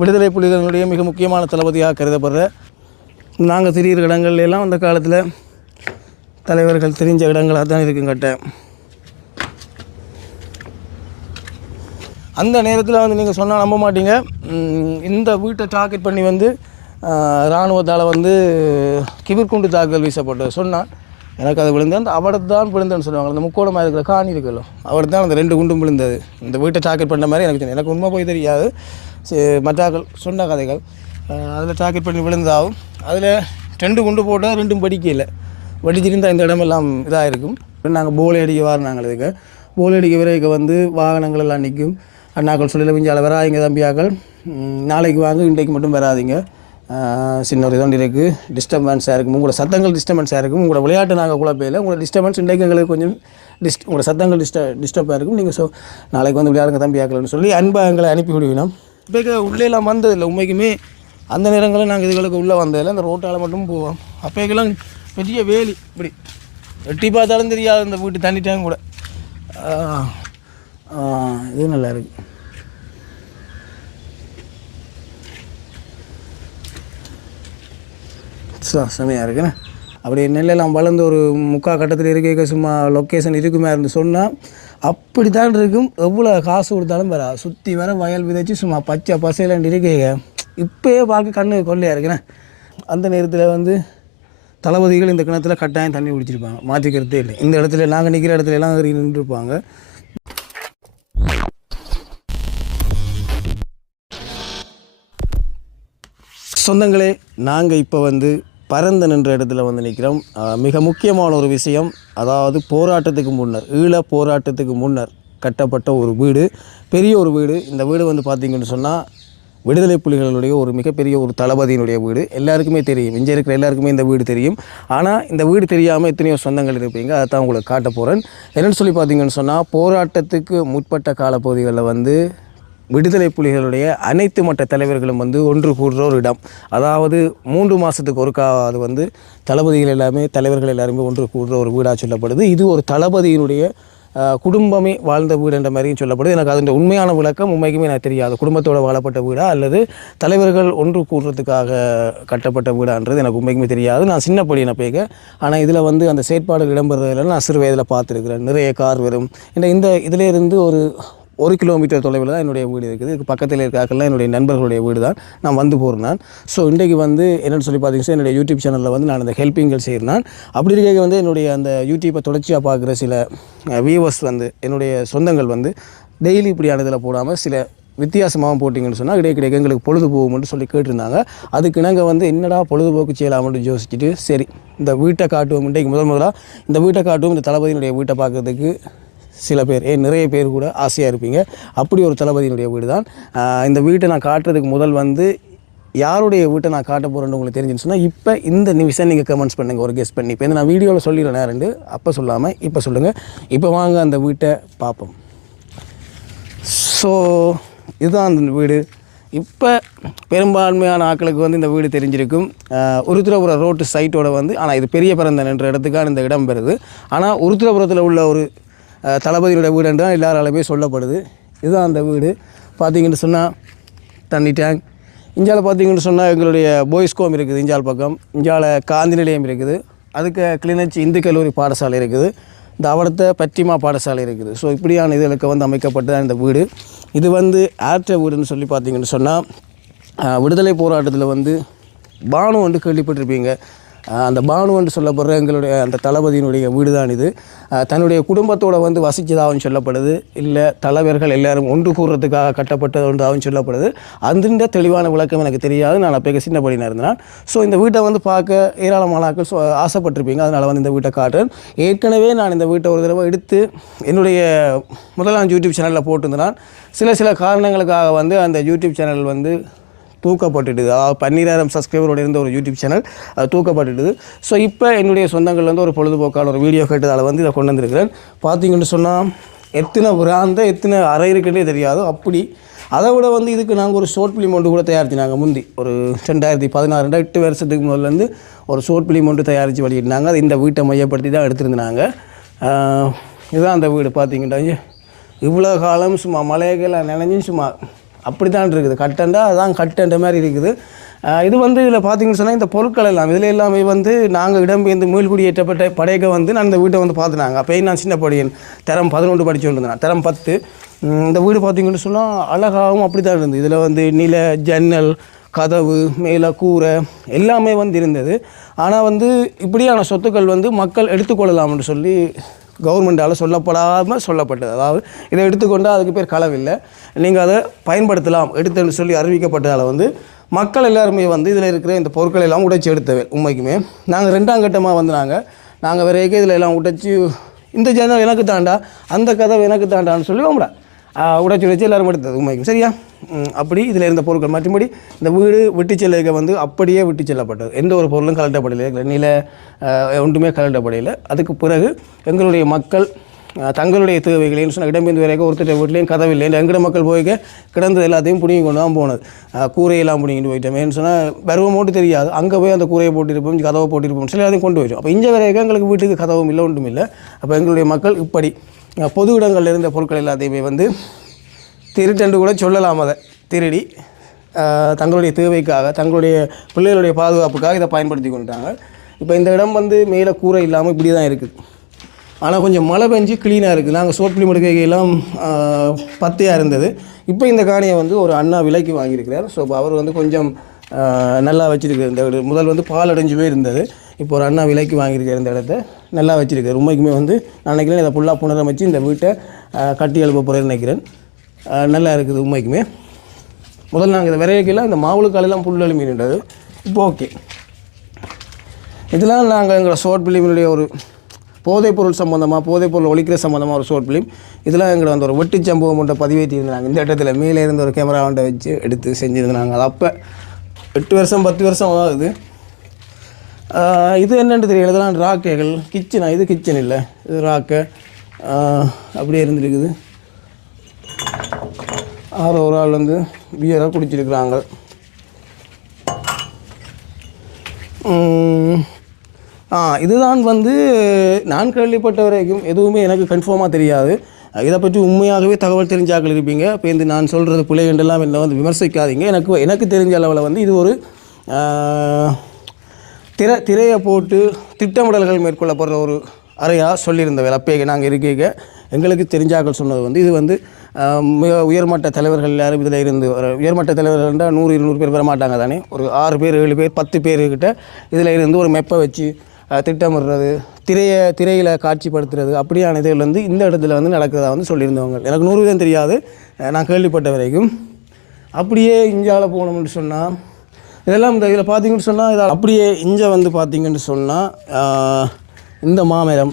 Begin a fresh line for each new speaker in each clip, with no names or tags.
விடுதலை புலிகளுடைய மிக முக்கியமான தளபதியாக கருதப்படுற நாங்கள் திரியிற இடங்கள்ல எல்லாம் அந்த காலத்தில் தலைவர்கள் தெரிஞ்ச இடங்களாக தான் இருக்கும் கட்ட. அந்த நேரத்தில் வந்து நீங்கள் சொன்னால் நம்ப மாட்டீங்க. இந்த வீட்டை டார்கெட் பண்ணி வந்து இராணுவத்தால் வந்து கிபிர்குண்டு தாக்குதல் வீசப்பட்டது சொன்னால் எனக்கு அது விழுந்து அந்த அவடத்து தான் விழுந்தேன்னு சொல்லுவாங்க அந்த முக்கோணமாக இருக்கிற காணி இருக்குல்ல அவடத்து தான் அந்த ரெண்டு குண்டும் விழுந்தது. இந்த வீட்டை டார்கெட் பண்ண மாதிரி எனக்கு தெரியும். எனக்கு உண்மை போய் தெரியாது. மற்றாக்கள் சொன்ன கதைகள் அதில் டார்கெட் பண்ணி விழுந்தாவும் அதில் ரெண்டு குண்டு போட்டால் ரெண்டும் படிக்கல வெடிச்சிருந்தால் இந்த இடமெல்லாம் இதாக இருக்கும் நாங்கள் போலை அடிக்க வாரினாங்க இதுக்கு. போலை அடிக்க விரைக்க வந்து வாகனங்கள் எல்லாம் நிற்கும். அண்ணாக்கள் சொல்லியில் விஞ்சால வராதிங்க தம்பியாக்கள். நாளைக்கு வாங்க இன்றைக்கு மட்டும் வராதிங்க. சின்ன ஒரு இதோண்டு இருக்குது டிஸ்டர்பன்ஸாக இருக்கும். உங்களோட சத்தங்கள் டிஸ்டர்பன்ஸாக இருக்கும். உங்களோட விளையாட்டு நாங்கள் குழப்பையில். உங்களோட டிஸ்டர்பன்ஸ் இன்றைக்கு எங்களுக்கு கொஞ்சம் டிஸ்ட் உங்களோட சத்தங்கள் டிஸ்ட டிஸ்டர்பாக இருக்கும். நீங்கள் ஸோ நாளைக்கு வந்து விளையாடுங்க தம்பியாக்கள்னு சொல்லி அன்பாக எங்களை அனுப்பி விடுவினோம். இப்போ உள்ளே எல்லாம் வந்ததில்லை. உண்மைக்குமே அந்த நேரங்களில் நாங்கள் இதுகளுக்கு உள்ளே வந்ததில்லை. அந்த ரோட்டால் மட்டும் போவோம். அப்போக்கெல்லாம் பெரிய வேலி. இப்படி எட்டி பார்த்தாலும் தெரியாது இந்த வீட்டு தண்ணி டேங்க் கூட இது நல்லா இருக்கு. செமையாக இருக்குண்ணே. அப்படி நெல்லெல்லாம் வளர்ந்து ஒரு முக்கா கட்டத்தில் இருக்க சும்மா லொக்கேஷன் இருக்குமே இருந்து சொன்னால் அப்படி தான் இருக்கும். எவ்வளோ காசு கொடுத்தாலும் வர சுற்றி வர வயல் விதைச்சி சும்மா பச்சை பசையில் இருக்கீங்க இப்போயே பார்க்க கண்ணு கொள்ளையாக இருக்குண்ணே. அந்த நேரத்தில் வந்து தளபதிகள் இந்த கிணத்துல கட்டாயம் தண்ணி குடிச்சிருப்பாங்க. மாற்றிக்கிறதே இல்லை. இந்த இடத்துல நாங்கள் நிற்கிற இடத்துல எல்லாம் நின்றுருப்பாங்க. சொந்தங்களே நாங்கள் இப்போ வந்து பறந்து நின்ற இடத்துல வந்து நிற்கிறோம் மிக முக்கியமான ஒரு விஷயம் அதாவது போராட்டத்துக்கு முன்னர் ஈழ போராட்டத்துக்கு முன்னர் கட்டப்பட்ட ஒரு வீடு. பெரிய ஒரு வீடு. இந்த வீடு வந்து பார்த்திங்கன்னு சொன்னால் விடுதலை புலிகளுடைய ஒரு மிகப்பெரிய ஒரு தளபதியினுடைய வீடு. எல்லாருக்குமே தெரியும். இங்கே இருக்கிற எல்லாருக்குமே இந்த வீடு தெரியும். ஆனால் இந்த வீடு தெரியாமல் எத்தனையோ சொந்தங்கள் இருப்பீங்க. அதை தான் உங்களுக்கு காட்ட போகிறேன் என்னென்னு சொல்லி பார்த்தீங்கன்னு சொன்னால் போராட்டத்துக்கு முற்பட்ட காலப்பகுதிகளில் வந்து விடுதலை புலிகளுடைய அனைத்து மட்ட தலைவர்களும் வந்து ஒன்று கூடுற ஒரு இடம். அதாவது மூன்று மாதத்துக்கு ஒருக்கா அது வந்து தளபதிகள் எல்லாமே தலைவர்கள் எல்லாருமே ஒன்று கூடுற ஒரு வீடாக சொல்லப்படுது. இது ஒரு தளபதியினுடைய குடும்பமே வாழ்ந்த வீடு என்ற மாதிரியும் சொல்லப்படுது. எனக்கு அதன் உண்மையான விளக்கம் உண்மைக்குமே எனக்கு தெரியாது. குடும்பத்தோடு வாழப்பட்ட வீடா அல்லது தலைவர்கள் ஒன்று கூடுறதுக்காக கட்டப்பட்ட வீடான்றது எனக்கு உண்மைக்குமே தெரியாது. நான் சின்ன பையனை பேக்க ஆனால் இதில் வந்து அந்த செயற்பாடுகள் இடம்பெறதில் நான் சிறு வயதில் பார்த்துருக்கிறேன். நிறைய கார் வரும். இந்த இந்த இதில் ஒரு ஒரு கிலோமீட்டர் தொலைவில் தான் என்னுடைய வீடு இருக்குது. இதுக்கு பக்கத்தில் இருக்காக்கெல்லாம் என்னுடைய நண்பர்களுடைய வீடு தான் நான் வந்து போகிறேன் நான் ஸோ இன்றைக்கு வந்து என்னென்னு சொல்லி பார்த்தீங்கன்னா என்னுடைய யூடியூப் சேனலில் வந்து நான் அந்த ஹெல்ப்பிங்கள் செய்கிறேன் அப்படி இருக்க வந்து என்னுடைய அந்த யூடியூப்பை தொடர்ச்சியாக பார்க்குற சில வியூவர்ஸ் வந்து என்னுடைய சொந்தங்கள் வந்து டெய்லி இப்படியான இதில் போடாமல் சில வித்தியாசமாகவும் போட்டிங்கன்னு சொன்னால் இடையே கிடைக்க எங்களுக்கு பொழுது போகும்னு சொல்லி கேட்டிருந்தாங்க. அதுக்கு நாங்கள் வந்து என்னடா பொழுதுபோக்கு செய்யலாம்னு யோசிச்சுட்டு சரி இந்த வீட்டை காட்டுவோம். இன்றைக்கு முதல் முதலாக இந்த வீட்டை காட்டுவோம். இந்த தளபதியினுடைய வீட்டை பார்க்கறதுக்கு சில பேர் ஏன் நிறைய பேர் கூட ஆசையாக இருப்பீங்க. அப்படி ஒரு தளபதியினுடைய வீடு தான் இந்த வீட்டை நான் காட்டுறதுக்கு முதல் வந்து யாருடைய வீட்டை நான் காட்ட போகிறேன்னு உங்களுக்கு தெரிஞ்சுன்னு சொன்னால் இப்போ இந்த நிமிஷம் நீங்கள் கமெண்ட்ஸ் பண்ணுங்கள் ஒரு கெஸ்ட் பண்ணி. இப்போ இந்த நான் வீடியோவில் சொல்லிடுறேன் நேரண்டு அப்போ சொல்லாமல் இப்போ சொல்லுங்கள் இப்போ வாங்க அந்த வீட்டை பார்ப்போம். ஸோ இதுதான் அந்த வீடு. இப்போ பெரும்பான்மையான ஆட்களுக்கு வந்து இந்த வீடு தெரிஞ்சிருக்கும். ஆஹ் உருத்திரபுரம் ரோட்டு சைட்டோட வந்து ஆனால் இது பெரிய பிறந்த என்ற இடத்துக்கான இந்த இடம் பெறுது. ஆனால் உருத்திரபுரத்தில் உள்ள ஒரு தளபதியோட வீடு என்று தான் எல்லாராலுமே சொல்லப்படுது. இதுதான் அந்த வீடு. பார்த்தீங்கன்னு சொன்னால் தண்ணி டேங்க் இஞ்சாவில் பார்த்தீங்கன்னு சொன்னால் எங்களுடைய பாய்ஸ் கோம் இருக்குது இஞ்சால் பக்கம். இஞ்சால காந்தி நிலையம் இருக்குது. அதுக்கு கிளிநொச்சி இந்து கல்லூரி பாடசாலை இருக்குது. இந்த அவடத்த பட்டிமா பாடசாலை இருக்குது. ஸோ இப்படியான இதுகளுக்கு வந்து அமைக்கப்பட்டதான் இந்த வீடு. இது வந்து ஆற்ற வீடுன்னு சொல்லி பார்த்தீங்கன்னு சொன்னால் விடுதலை போராட்டத்தில் வந்து பானு வந்து கேள்விப்பட்டிருப்பீங்க. அந்த பானு என்று சொல்லப்படுற எங்களுடைய அந்த தளபதியினுடைய வீடு தான் இது தன்னுடைய குடும்பத்தோடு வந்து வசித்ததாகவும் சொல்லப்படுது. இல்லை தலைவர்கள் எல்லாரும் ஒன்று கூறுறதுக்காக கட்டப்பட்டது ஒன்றாகவும் சொல்லப்படுது. அந்த தெளிவான விளக்கம் எனக்கு தெரியாது. நான் அப்போ சின்ன படினா இருந்தேன். ஸோ இந்த வீட்டை வந்து பார்க்க ஏராளமான ஸோ ஆசைப்பட்டிருப்பீங்க. அதனால் வந்து இந்த வீட்டை காட்டுறேன். ஏற்கனவே நான் இந்த வீட்டை ஒரு தடவை எடுத்து என்னுடைய முதலாம் யூடியூப் சேனலில் போட்டிருந்தேன். சில சில காரணங்களுக்காக வந்து அந்த யூடியூப் சேனல் வந்து தூக்கப்பட்டுடுது. அதாவது பன்னிராயிரம் சப்ஸ்கிரைபரோடு இருந்த ஒரு யூடியூப் சேனல் அது தூக்கப்பட்டுடுது. ஸோ இப்போ என்னுடைய சொந்தங்கள் வந்து ஒரு பொழுதுபோக்கான ஒரு வீடியோ கேட்டதால் வந்து இதை கொண்டு வந்திருக்கிறேன். பார்த்தீங்கன்னு சொன்னால் எத்தனை பிராந்த எத்தனை அறை இருக்குன்னே தெரியாது. அப்படி அதை விட வந்து இதுக்கு நாங்கள் ஒரு ஷோர்ட் ஃபிலிம் ஒன்று கூட தயாரிச்சினாங்க முந்தி. ஒரு ரெண்டாயிரத்தி பதினாறு ரெண்டாயிரத்து எட்டு வருஷத்துக்கு முதல்லேருந்து ஒரு ஷோர்ட் ஃபிலிம் ஒன்று தயாரித்து வெளியிட்டாங்க. அது இந்த வீட்டை மையப்படுத்தி தான் எடுத்திருந்தாங்க. இதுதான் அந்த வீடு பார்த்தீங்கன்னா இவ்வளோ காலம் சும்மா மலையெல்லாம் நினைஞ்சும் சும்மா அப்படி தான் இருக்குது கட்டண்டா அதான் கட்டண்ட மாதிரி இருக்குது. இது வந்து இதில் பார்த்தீங்கன்னு சொன்னால் இந்த பொருட்கள் எல்லாம் இதில் எல்லாமே வந்து நாங்கள் இடம்பெயர்ந்து மீள்குடியேற்றப்பட்ட படையக வந்து நான் இந்த வீட்டை வந்து பார்த்துனாங்க. அப்போயும் நான் சின்ன படியன் தரம் பதினொன்று படித்து கொண்டிருந்தேன் தரம் பத்து. இந்த வீடு பார்த்தீங்கன்னு சொன்னால் அழகாகவும் அப்படி தான் இருந்தது. இதில் வந்து நில ஜன்னல் கதவு மேலே கூரை எல்லாமே வந்து இருந்தது. ஆனால் வந்து இப்படியான சொத்துக்கள் வந்து மக்கள் எடுத்துக்கொள்ளலாம்னு சொல்லி கவர்மெண்டால் சொல்லப்படாமல் சொல்லப்பட்டது. அதாவது இதை எடுத்துக்கொண்டால் அதுக்கு பேர் களவில்லை. நீங்கள் அதை பயன்படுத்தலாம் எடுத்துன்னு சொல்லி அறிவிக்கப்பட்டதால் வந்து மக்கள் எல்லாருமே வந்து இதில் இருக்கிற இந்த பொருட்களை எல்லாம் உடைச்சி எடுத்தவர் உண்மைக்குமே. நாங்கள் ரெண்டாம் கட்டமாக வந்து நாங்கள் நாங்கள் வேறு இதில் எல்லாம் உடைச்சி இந்த ஜன்னல் எனக்கு தாண்டா அந்த கதை எனக்கு தாண்டான்னு சொல்லி வாங்கடா உடைச்சி உடைச்சி எல்லாரும் எடுத்தது உண்மைக்கும் சரியா? அப்படி இதில் இருந்த பொருட்கள். மற்றபடி இந்த வீடு விட்டு செல்லுக வந்து அப்படியே விட்டு செல்லப்பட்டது. எந்த ஒரு பொருளும் கலட்டப்படலை நில ஒன்றுமே கலட்டப்படையில் அதுக்கு பிறகு எங்களுடைய மக்கள் தங்களுடைய தேவைகளையும் சொன்ன இடம்பெயர்ந்து வரைக்கும் ஒருத்தர் வீட்லேயும் கதவு இல்லை எங்கட மக்கள் போய்க்க கிடந்தது எல்லாத்தையும் பிடிங்கி கொண்டு தான் போனது. கூரையெல்லாம் பிடிங்கிட்டு போயிட்டோமேன்னு சொன்னால் பருவம் மட்டும் தெரியாது. அங்கே போய் அந்த கூரையை போட்டிருப்போம் கதவை போட்டிருப்போம். சில எல்லாத்தையும் கொண்டு போயிடும் அப்போ இங்கே வரைக்கும் எங்களுக்கு வீட்டுக்கு கதவும் இல்லை ஒன்றும் இல்லை. அப்போ எங்களுடைய மக்கள் இப்படி பொது இடங்களில் இருந்த பொருட்கள் எல்லாத்தையுமே வந்து திருட்டென்று கூட சொல்லலாம் அதை. திருடி தங்களுடைய தேவைக்காக தங்களுடைய பிள்ளைகளுடைய பாதுகாப்புக்காக இதை பயன்படுத்தி கொண்டாங்க. இப்போ இந்த இடம் வந்து மேலே கூரை இல்லாமல் இப்படி தான் இருக்குது ஆனால் கொஞ்சம் மழை பெஞ்சு க்ளீனாக இருக்குது நாங்கள் சோப்பிலி மடுக்கைகள்லாம் பத்தையாக இருந்தது. இப்போ இந்த காணியை வந்து ஒரு அண்ணா விலைக்கு வாங்கியிருக்கிறார். ஸோ அவர் வந்து கொஞ்சம் நல்லா வச்சிருக்காரு இந்த முதல் வந்து பால் அடைஞ்சுமே இருந்தது. இப்போ ஒரு அண்ணா விலைக்கு வாங்கியிருக்காரு இந்த இடத்த. நல்லா வச்சிருக்காரு. உண்மைக்குமே வந்து நான் நினைக்கிறேன் இதை ஃபுல்லாக புனரமைச்சு இந்த வீட்டை கட்டி எழுப்ப போகிறேன்னு நினைக்கிறேன். நல்லா இருக்குது உண்மைக்குமே. முதல்ல நாங்கள் இதை விரைவிக்கலாம். இந்த மாவுளுக்காலெல்லாம் புல் எழுமின்றது இப்போ ஓகே இதெல்லாம் நாங்கள் எங்களோட ஷார்ட் ஃபிலிமினுடைய ஒரு போதைப்பொருள் சம்மந்தமாக போதைப்பொருள் ஒழிக்கிற சம்மந்தமாக ஒரு ஷார்ட் ஃபிலிம் இதெல்லாம் எங்களை அந்த ஒரு வெட்டு சம்பவம் மட்டும் பதிவேற்றியிருந்தாங்க இந்த இடத்துல மேலே இருந்து ஒரு கேமரா ஒன்றை வச்சு எடுத்து செஞ்சுருந்தாங்க. அது அப்போ எட்டு வருஷம் பத்து வருஷம் ஆகுது. இது என்னென்று தெரியல. இதெல்லாம் ராக்கைகள் கிச்சனா இது கிச்சன் இல்லை. இது ராக்கை அப்படியே இருந்திருக்குது. ஆறு ஒரு ஆள் வந்து பியராக குடிச்சிருக்கிறாங்க. ஆ இதுதான் வந்து நான் கேள்விப்பட்ட வரைக்கும் எதுவுமே எனக்கு கன்ஃபார்மாக தெரியாது. இதை பற்றி உண்மையாகவே தகவல் தெரிஞ்சாக்கள் இருப்பீங்க. இப்போ இந்த நான் சொல்கிறது பிள்ளை என்றெல்லாம் என்னை வந்து விமர்சிக்காதீங்க. எனக்கு எனக்கு தெரிஞ்ச அளவில் வந்து இது ஒரு திரை திரையை போட்டு திட்டமிடல்கள் மேற்கொள்ளப்படுற ஒரு அறையாக சொல்லியிருந்தவர் அப்பயே நாங்கள் இருக்க எங்களுக்கு தெரிஞ்சாக்கள் சொன்னது வந்து இது வந்து மிக உயர்மட்ட தலைவர்கள் எல்லாரும் இதில் இருந்து ஒரு உயர்மட்ட இருந்தால் நூறு இருநூறு பேர் வர மாட்டாங்க தானே. ஒரு ஆறு பேர் ஏழு பேர் பத்து பேர்கிட்ட இதில் இருந்து ஒரு மெப்பை வச்சு திட்டமிடுறது திரையை திரையில் காட்சிப்படுத்துறது அப்படியான இதில் வந்து இந்த இடத்துல வந்து நடக்கிறதா வந்து சொல்லியிருந்தவங்க. எனக்கு நூறு விதம் தெரியாது. நான் கேள்விப்பட்ட வரைக்கும். அப்படியே இந்தியாவில் போகணும்னு சொன்னால் இதெல்லாம் இந்த இதில் பார்த்தீங்கன்னு சொன்னால் இதை அப்படியே இங்கே வந்து பார்த்தீங்கன்னு சொன்னால் இந்த மாமரம்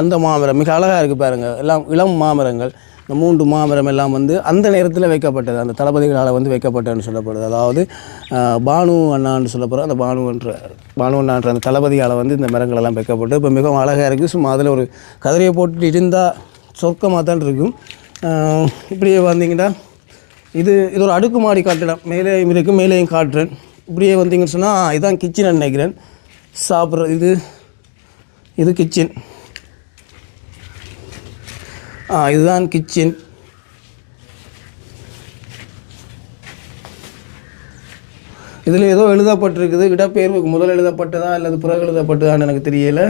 அந்த மாமரம் மிக அழகாக இருக்குது பாருங்கள் எல்லாம் இளம் மாமரங்கள். இந்த மூன்று மாமரம் எல்லாம் வந்து அந்த நேரத்தில் வைக்கப்பட்டது. அந்த தளபதிகளால் வந்து வைக்கப்பட்டதுன்னு சொல்லப்படுது. அதாவது பானு அண்ணான்னு சொல்லப்படுற அந்த பானுன்ற பானு அண்ணான்ற அந்த தளபதியால் வந்து இந்த மரங்கள் எல்லாம் வைக்கப்பட்டு இப்போ மிகவும் அழகாக இருக்குது சும்மா அதில் ஒரு கதிரையை போட்டு இருந்தால் சொர்க்கமாக தான் இருக்கும். இப்படியே வந்தீங்கன்னா இது இது ஒரு அடுக்குமாடி கட்டிடம். மேலேயும் இருக்குது மேலேயும் காட்டுறேன். இப்படியே வந்தீங்கன்னு சொன்னால் இதுதான் கிச்சன் நினைக்கிறேன். சாப்பிட்ற இது இது கிச்சன் ஆ இதுதான் கிச்சன் இதில் ஏதோ எழுதப்பட்டிருக்குது. இடப்பெயர்வுக்கு முதல் எழுதப்பட்டதா அல்லது பிறகு எழுதப்பட்டதான்னு எனக்கு தெரியலை.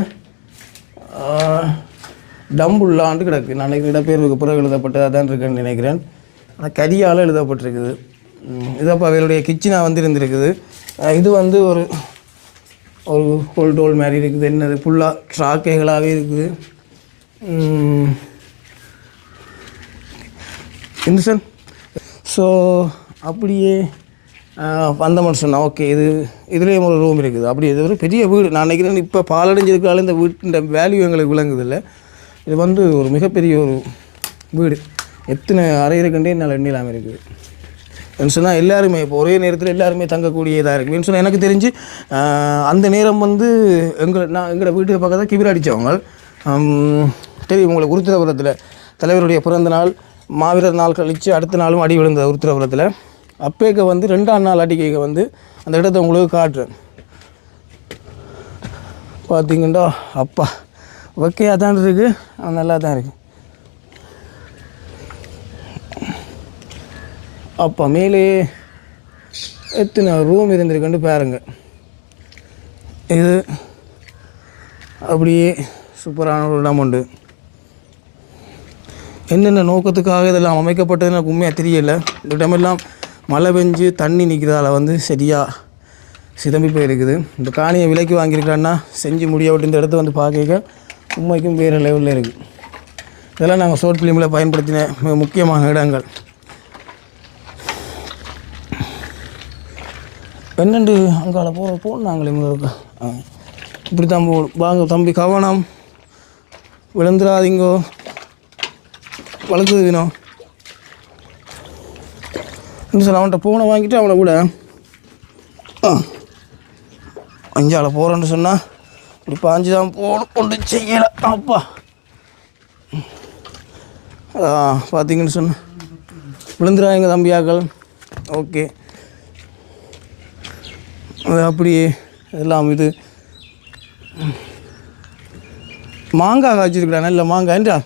டம்புள்ளாண்டு கிடக்கு. நான் இடப்பெயர்வுக்கு பிறகு எழுதப்பட்டதாக தான் இருக்குன்னு நினைக்கிறேன். ஆனால் கரியால் எழுதப்பட்டிருக்குது. இதப்போ இது அவருடைய கிச்சனாக வந்து இருந்திருக்குது. இது வந்து ஒரு ஒரு ஹோல் டோல் மாதிரி இருக்குது. என்னது ஃபுல்லாக ட்ராக்கைகளாகவே இருக்குது. ம், இந்துசன் ஸோ அப்படியே வந்த மனுஷன் ஓகே இது இதுலேயும் ஒரு ரூம் இருக்குது. அப்படி இது ஒரு பெரிய வீடு. நான் நினைக்கிறேன் இப்போ பாலடைஞ்சிருக்கால இந்த வீட்டின் வேல்யூ எங்களுக்கு விளங்குது இல்லை இது வந்து ஒரு மிகப்பெரிய ஒரு வீடு. எத்தனை அறை இருக்குன்றே என்னால் எண்ணிலாமல் இருக்குது. சொன்னால் எல்லாருமே இப்போ ஒரே நேரத்தில் எல்லாருமே தங்கக்கூடியதாக இருக்குன்னு சொன்னால் எனக்கு தெரிஞ்சு அந்த நேரம் வந்து எங்களை நான் எங்களோட வீட்டுக்கு பக்கத்தில் கிபிர் அடித்தவங்க. தெரியும் உங்களுக்கு உருத்திரபுரத்தில் தலைவருடைய பிறந்த நாள் மாவீரர் நாள் கழித்து அடுத்த நாளும் அடி விழுந்தது உருத்திரபுரத்தில். அப்பேக்க வந்து ரெண்டாம் நாள் அடிக்கைக்கு வந்து அந்த இடத்த உங்களுக்கு காட்டுறேன். பார்த்தீங்கன்னா அப்பா ஓகேயாக தான் இருக்குது நல்லா தான் இருக்குது அப்போ மேலே எத்தனை ரூம் இருந்திருக்குன்னு பாருங்க. இது அப்படியே சூப்பரான ஒரு இடம் உண்டு. என்னென்ன நோக்கத்துக்காக இதெல்லாம் அமைக்கப்பட்டது எனக்கு உண்மையாக தெரியல. இந்த இடமெல்லாம் மழை பெஞ்சு தண்ணி நிற்கிறதால வந்து சரியாக சிதம்பி போயிருக்குது. இந்த காணியை விலைக்கு வாங்கியிருக்கான்னா செஞ்சு முடிய இந்த இடத்த வந்து பார்க்க உண்மைக்கும் வேறு லெவலில் இருக்குது இதெல்லாம் நாங்கள் சோட் ஃபிலிமில் பயன்படுத்தின மிக முக்கியமான இடங்கள். என்னண்டு அங்கால போகிற போனாங்களே முதல்ல ஆ இப்படி தான் போ வாங்க தம்பி கவனம். விழுந்துடாதீங்கோ. வளர்க்குது வினோ. என்ன சார் அவன்கிட்ட பூனை வாங்கிட்டு அவனை கூட ஆ. அஞ்சால போகிறேன்னு சொன்னால் இப்படி பாஞ்சு தான் போகணும். கொண்டு செய்யலை. அப்பா. பார்த்தீங்கன்னு சொன்ன. விழுந்துடாதீங்க தம்பியாக்கள் ஓகே. அது அப்படியே எல்லாம் இது. மாங்காய் காய்ச்சிருக்கிறா இல்லை மாங்காய்ன்றா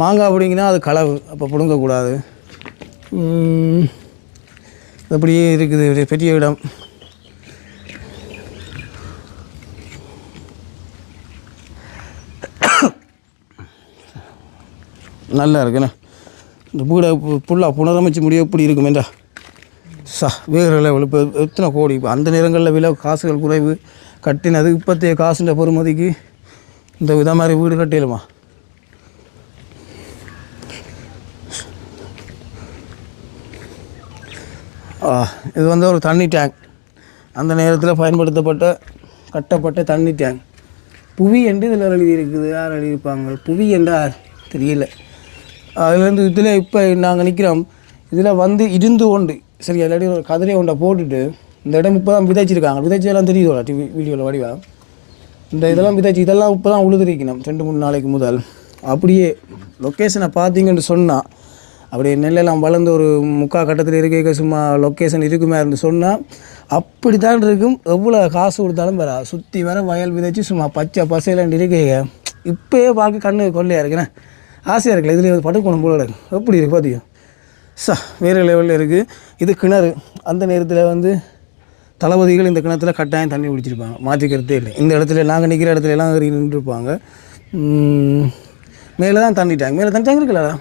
மாங்காய் பிடிங்கினா அது களவு அப்போ பிடுங்கக்கூடாது. அப்படியே இருக்குது பெரிய இடம். நல்லா இருக்குண்ணே. இந்த வீடை ஃபுல்லாக புனரமைச்சு முடிய எப்படி இருக்குமேண்டா சா வேறு லெவல் இப்போ எத்தனை கோடி? இப்போ அந்த நேரங்களில் விலை காசுகள் குறைவு. கட்டினது இப்போத்தைய காசுன்ற பொறுமதிக்கு இந்த வித மாதிரி வீடு கட்டிடலுமா? ஆ இது வந்து ஒரு தண்ணி டேங்க். அந்த நேரத்தில் பயன்படுத்தப்பட்ட கட்டப்பட்ட தண்ணி டேங்க். புவி என்று இதில் எழுதியிருக்குது. யார் எழுதியிருப்பாங்க? புவி என்றா தெரியல. அதுலேருந்து இதில் இப்போ நாங்கள் நிற்கிறோம் இதில் வந்து இருந்து கொண்டு சரி இல்லாட்டி ஒரு கதிரை ஒன்றை போட்டுட்டு இந்த இடம் இப்போ தான் விதைச்சிருக்காங்க. விதைச்சதெல்லாம் தெரியுதோட டிவி வீடியோவில் வடிவா? இந்த இதெல்லாம் விதைச்சி இதெல்லாம் இப்போ தான் உழுதுரிக்கணும் ரெண்டு மூணு நாளைக்கு முதல். அப்படியே லொக்கேஷனை பார்த்தீங்கன்னு சொன்னால் அப்படியே நெல்லெல்லாம் வளர்ந்து ஒரு முக்கா கட்டத்தில் இருக்க சும்மா லொக்கேஷன் இருக்குமே இருந்து சொன்னால் அப்படி தான் இருக்கும். எவ்வளோ காசு கொடுத்தாலும் வர சுற்றி வர வயல் விதைச்சி சும்மா பச்சை பசையிலாண்டு இருக்கீங்க இப்போயே பார்க்க கண்ணு கொள்ளையாக இருக்குண்ணே. ஆசையாக இருக்குல்ல இதுலேயே படுக்கணும் போல இருக்கு. எப்படி இருக்குது பார்த்தியோ சா வேறு லெவலில் இருக்குது இது கிணறு. அந்த நேரத்தில் வந்து தளபதிகள் இந்த கிணத்துல கட்டாயம் தண்ணி குடிச்சிருப்பாங்க. மாற்றிக்கிறதே இல்லை. இந்த இடத்துல நாங்கள் நிற்கிற இடத்துல எல்லாம் நின்றுருப்பாங்க. மேலே தான் தண்ணி டேங்க் மேலே தண்ணி டேங்க் இருக்குல்லடா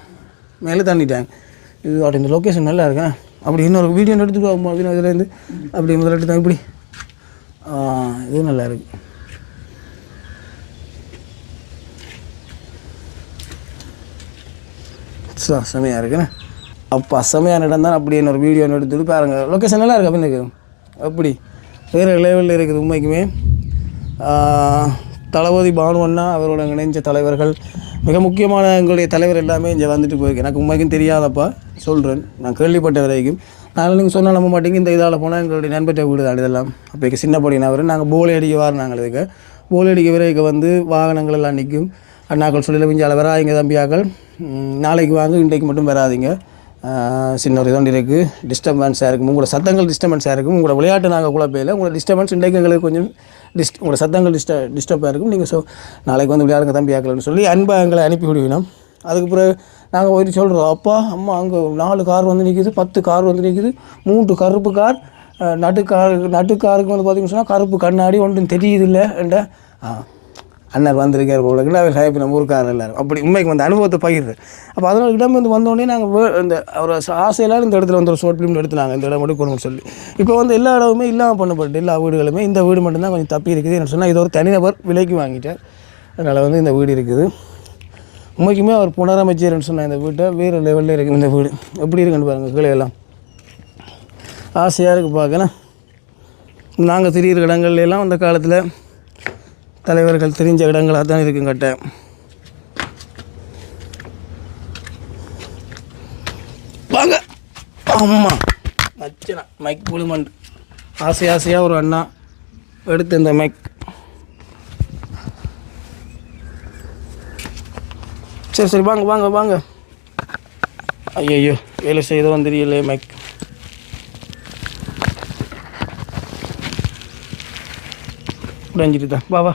மேலே தண்ணி டேங்க் இது அப்படி இந்த லொக்கேஷன் நல்லா இருக்கேன் அப்படி இன்னொரு வீடியோ எடுத்துக்கோ அப்படின்னு இதுலேருந்து அப்படி முதலிட்டு தான் இப்படி. இது நல்லா இருக்கு. சார் செமையாக இருக்குண்ணே. அப்போ அசமையான இடம் தான் அப்படி என்னோட வீடியோ எடுத்துட்டு பாருங்க. லொக்கேஷன் நல்லா இருக்கு அப்படின்னு அப்படி. வேறு லெவலில் இருக்குது உண்மைக்குமே. தளபதி பானுவண்ணா அவரோட இணைஞ்ச தலைவர்கள். மிக முக்கியமான எங்களுடைய தலைவர் எல்லாமே இங்கே வந்துட்டு போயிருக்கு. எனக்கு உண்மைக்கும் தெரியாதப்பா. சொல்கிறேன் நான் கேள்விப்பட்ட வரைக்கும். நான் நீங்கள் சொன்னால் நம்ப மாட்டேங்க. இந்த இதால் போனால் எங்களுடைய நண்பற்ற வீடு தான் இதெல்லாம். அப்போ சின்ன பொடியினவர் நாங்கள் போலி அடிக்க வாரினாங்க இதுக்கு. போலி அடிக்க வரைக்கும் வந்து வாகனங்கள் எல்லாம் நிற்கும் அண்ணாக்கள் சொல்லல மிஞ்சால வராதிங்க தம்பியாக்கள். நாளைக்கு வாங்க. இன்றைக்கு மட்டும் வராதிங்க. சின்ன ஒரு இதோண்டு இருக்குது டிஸ்டர்பன்ஸாக இருக்கும். உங்களோட சத்தங்கள் டிஸ்டர்பன்ஸாக இருக்கும். உங்களோட விளையாட்டு நாங்கள் குழப்பையில் உங்களோட டிஸ்டர்பன்ஸ் இன்றைக்கு எங்களுக்கு கொஞ்சம் டிஸ்ட் உங்களோட சத்தங்கள் டிஸ்ட டிஸ்டர்பாக இருக்கும். நீங்கள் ஸோ நாளைக்கு வந்து விளையாடுங்க தம்பி ஆக்கலன்னு சொல்லி அன்பாக எங்களை அனுப்பி விடுவினோம். அதுக்கு பிறகு நாங்கள் போயிட்டு சொல்கிறோம் அப்பா அம்மா அங்கே நாலு கார் வந்து நிற்கிது பத்து கார் வந்து நிற்கிது மூன்று கருப்பு கார் அஹ், நடு கார் காருக்கு வந்து பார்த்தீங்கன்னு சொன்னால் கருப்பு கண்ணாடி ஒன்றும் தெரியுது இல்லை. என்ற ஆ அண்ணர் வந்திருக்கார் போல அவர் ஹேப்பி நம்ம ஊருக்காரர் எல்லாரும். அப்படி உண்மைக்கு வந்து அனுபவத்தை பகிர்றது அப்போ அதனால் இடம் வந்து வந்தோடனே நாங்கள் இந்த ஒரு ஆசையெல்லாம் இந்த இடத்துல வந்து ஒரு ஷார்ட் ஃபிலிம் எடுத்துனாங்க. இந்த இடம் மட்டும் கொடுங்கன்னு சொல்லி. இப்போ வந்து எல்லா இடமுமே இல்லாமல் பண்ணப்பட்டு எல்லா வீடுகளுமே இந்த வீடு மட்டும்தான் கொஞ்சம் தப்பி இருக்குது. என்ன சொன்னால் இது ஒரு தனிநபர் விலைக்கு வாங்கிட்டார். அதனால் வந்து இந்த வீடு இருக்குது. உண்மைக்குமே அவர் புனரமைச்சர்னு சொன்னால் இந்த வீட்டை வேறு லெவலில் இருக்குது இந்த வீடு எப்படி இருக்குன்னு பாருங்கள் கீழே எல்லாம். ஆசையாக இருக்குது பார்க்கணும். நாங்கள் திரியிற இடங்கள்லாம் அந்த காலத்தில் தலைவர்கள் தெரிஞ்ச இடங்களாக தான் இருக்கும் கட்ட. வாங்க. அம்மா. நச்சனா மைக் புழுமண்ட் ஆசை ஆசையாக ஒரு அண்ணா எடுத்து இந்த மைக் சரி சரி வாங்க வாங்க வாங்க. ஐயோ வேலை செய்தவன் தெரியலையே மைக் உடஞ்சிட்டு தான். வா வா.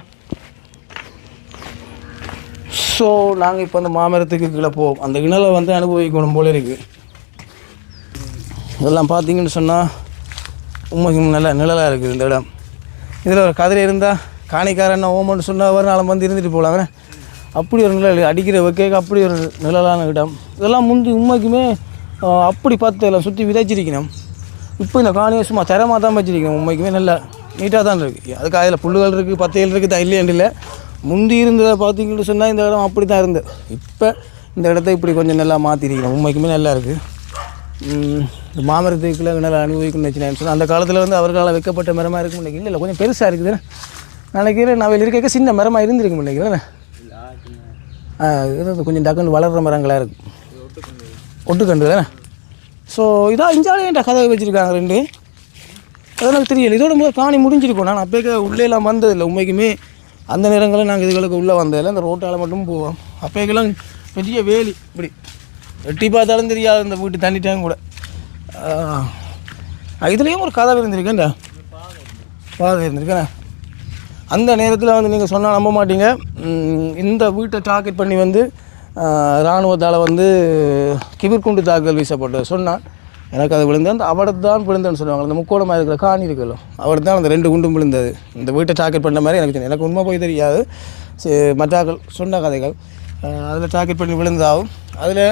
ஸோ நாங்கள் இப்போ அந்த மாமரத்துக்கு கீழே போவோம். அந்த இணலை வந்து அனுபவிக்கணும் போல இருக்குது இதெல்லாம் பார்த்தீங்கன்னு சொன்னால் உண்மைக்கும் நல்ல நிழலாக இருக்குது இந்த இடம். இதில் ஒரு கதிரை இருந்தால் காணிக்காரன் ஓமன்னு சொன்னால் ஒரு நாளை வந்து இருந்துட்டு போகலாம் அப்படி ஒரு நிழல் அடிக்கிற வைக்க அப்படி ஒரு நிழலான இடம். இதெல்லாம் முந்தி உண்மைக்குமே அப்படி பார்த்து எல்லாம் சுற்றி விதைச்சிருக்கணும். இப்போ இந்த காணியை சும்மா தரமாக தான் வச்சிருக்கணும். உண்மைக்குமே நல்லா நீட்டாக தான் இருக்குது அதுக்கு அதில் புல்லுகள் இருக்குது பத்தைகள் இருக்குது தான் இல்லையாண்டு இல்லை. முந்தி இருந்ததை பார்த்தீங்கன்னு சொன்னால் இந்த இடம் அப்படி தான் இருந்தது. இப்போ இந்த இடத்த இப்படி கொஞ்சம் நல்லா மாற்றிருக்கிறோம் உண்மைக்குமே நல்லா இருக்குது இந்த மாமரத்துக்குள்ள நல்லா அனுபவிக்கணும்னு வச்சுனேன் சொன்னால் அந்த காலத்தில் வந்து அவர்களால் வைக்கப்பட்ட மரமாக இருக்கும் நினைக்கிறேன் இல்லை கொஞ்சம் பெருசாக இருக்குது. நினைக்கிறேன் நான் இருக்க சின்ன மரமாக இருந்திருக்கும் நினைக்கிறேன் ஆ இது கொஞ்சம் டக்குன்னு வளர்கிற மரங்களாக இருக்கும் ஒட்டுக்கண்டு தானே ஸோ இதான் இஞ்சாலே என்ற கதை வச்சுருக்காங்க ரெண்டு? அதெல்லாம் தெரியல. இதோட முதல் காணி முடிஞ்சிருக்கும். நான் அப்போக்கே உள்ளே எல்லாம் வந்ததில்லை. உண்மைக்குமே அந்த நேரங்களில் நாங்கள் இதுகளுக்கு உள்ளே வந்ததில் அந்த ரோட்டால் மட்டும் போவோம். அப்போக்கெல்லாம் பெரிய வேலி இப்படி எட்டி பார்த்தாலும் தெரியாது அந்த வீட்டு தண்ணி கூட. இதுலேயும் ஒரு கதை இருந்திருக்கேன்டா பாதை இருந்திருக்கேன் அந்த நேரத்தில் வந்து நீங்கள் சொன்னால் நம்ப மாட்டீங்க. இந்த வீட்டை டார்கெட் பண்ணி வந்து இராணுவத்தால் வந்து கிபிர்குண்டு தாக்குதல் வீசப்பட்டது. சொன்னான் எனக்கு அது விழுந்து அந்த அவடத்து தான் விழுந்தேன்னு சொல்லுவாங்க அந்த முக்கோணமாக இருக்கிற காணி இருக்குல்ல. அவடத்து தான் அந்த ரெண்டு குண்டும் விழுந்தது. இந்த வீட்டை டார்கெட் பண்ண மாதிரி எனக்கு எனக்கு உண்மை போய் தெரியாது. மற்றாக்கள் சொன்ன கதைகள். அதில் டார்கெட் பண்ணி விழுந்ததாகும் அதில்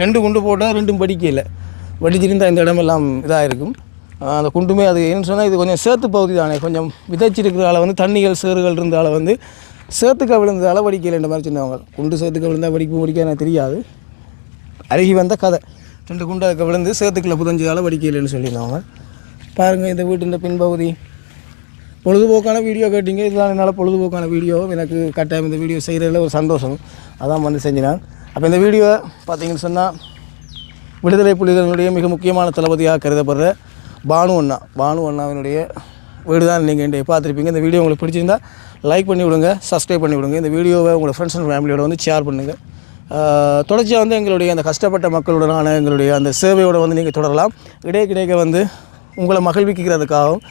ரெண்டு குண்டு போட்டால் ரெண்டும் படிக்கல வடிச்சிருந்தால் இந்த இடமெல்லாம் இதாக இருக்கும் அந்த குண்டுமே அது என்னன்னு சொன்னால் இது கொஞ்சம் சேர்த்து பகுதி தானே. கொஞ்சம் விதைச்சிருக்கிறதால வந்து தண்ணிகள் சேறுகள் இருந்தால வந்து சேத்துக்க விழுந்ததால வடிக்கலைன்ற மாதிரி சொன்னவங்க. குண்டு சேர்த்துக்க விழுந்தால் வடிக்கும் முடிக்க எனக்கு தெரியாது. அருகி வந்த கதை. ரெண்டு குண்டு அதுக்கு விழுந்து சேத்துக்குள்ள புதஞ்சதால வடிக்கலைன்னு சொல்லியிருந்தாங்க பாருங்கள் இந்த வீட்டின் பின்பகுதி. பொழுதுபோக்கான வீடியோ கேட்டிங்க. இதுதான் என்னால் பொழுதுபோக்கான வீடியோ. எனக்கு கட்டாயம் இந்த வீடியோ செய்கிறதுல ஒரு சந்தோஷம். அதான் வந்து செஞ்சினான். அப்போ இந்த வீடியோ பார்த்தீங்கன்னு சொன்னால் விடுதலை புலிகளினுடைய மிக முக்கியமான தளபதியாக கருதப்படுற பானு அண்ணா. பானு அண்ணாவினுடைய வீடு தான் நீங்கள் இன்றைய பார்த்துருப்பீங்க. இந்த வீடியோ உங்களுக்கு பிடிச்சிருந்தா லைக் பண்ணி விடுங்க சப்ஸ்கிரைப் பண்ணி விடுங்க இந்த வீடியோவை உங்களோட ஃப்ரெண்ட்ஸ் அண்ட் ஃபேமிலியோட வந்து ஷேர் பண்ணுங்கள் தொடர்ச்சியாக வந்து எங்களுடைய அந்த கஷ்டப்பட்ட மக்களுடனான எங்களுடைய அந்த சேவையோட வந்து நீங்கள் தொடரலாம். இடையே கிடைக்க வந்து உங்களை மகிழ்விக்கிறதுக்காகவும்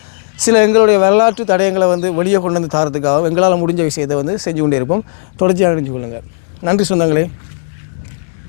சில எங்களுடைய வரலாற்று தடயங்களை வந்து வெளியே கொண்டு வந்து தாரத்துக்காகவும் எங்களால் முடிஞ்ச விஷயத்தை வந்து செஞ்சு கொண்டே இருப்போம். தொடர்ச்சியாக அறிஞ்சு கொள்ளுங்கள் நன்றி சொந்தங்களே.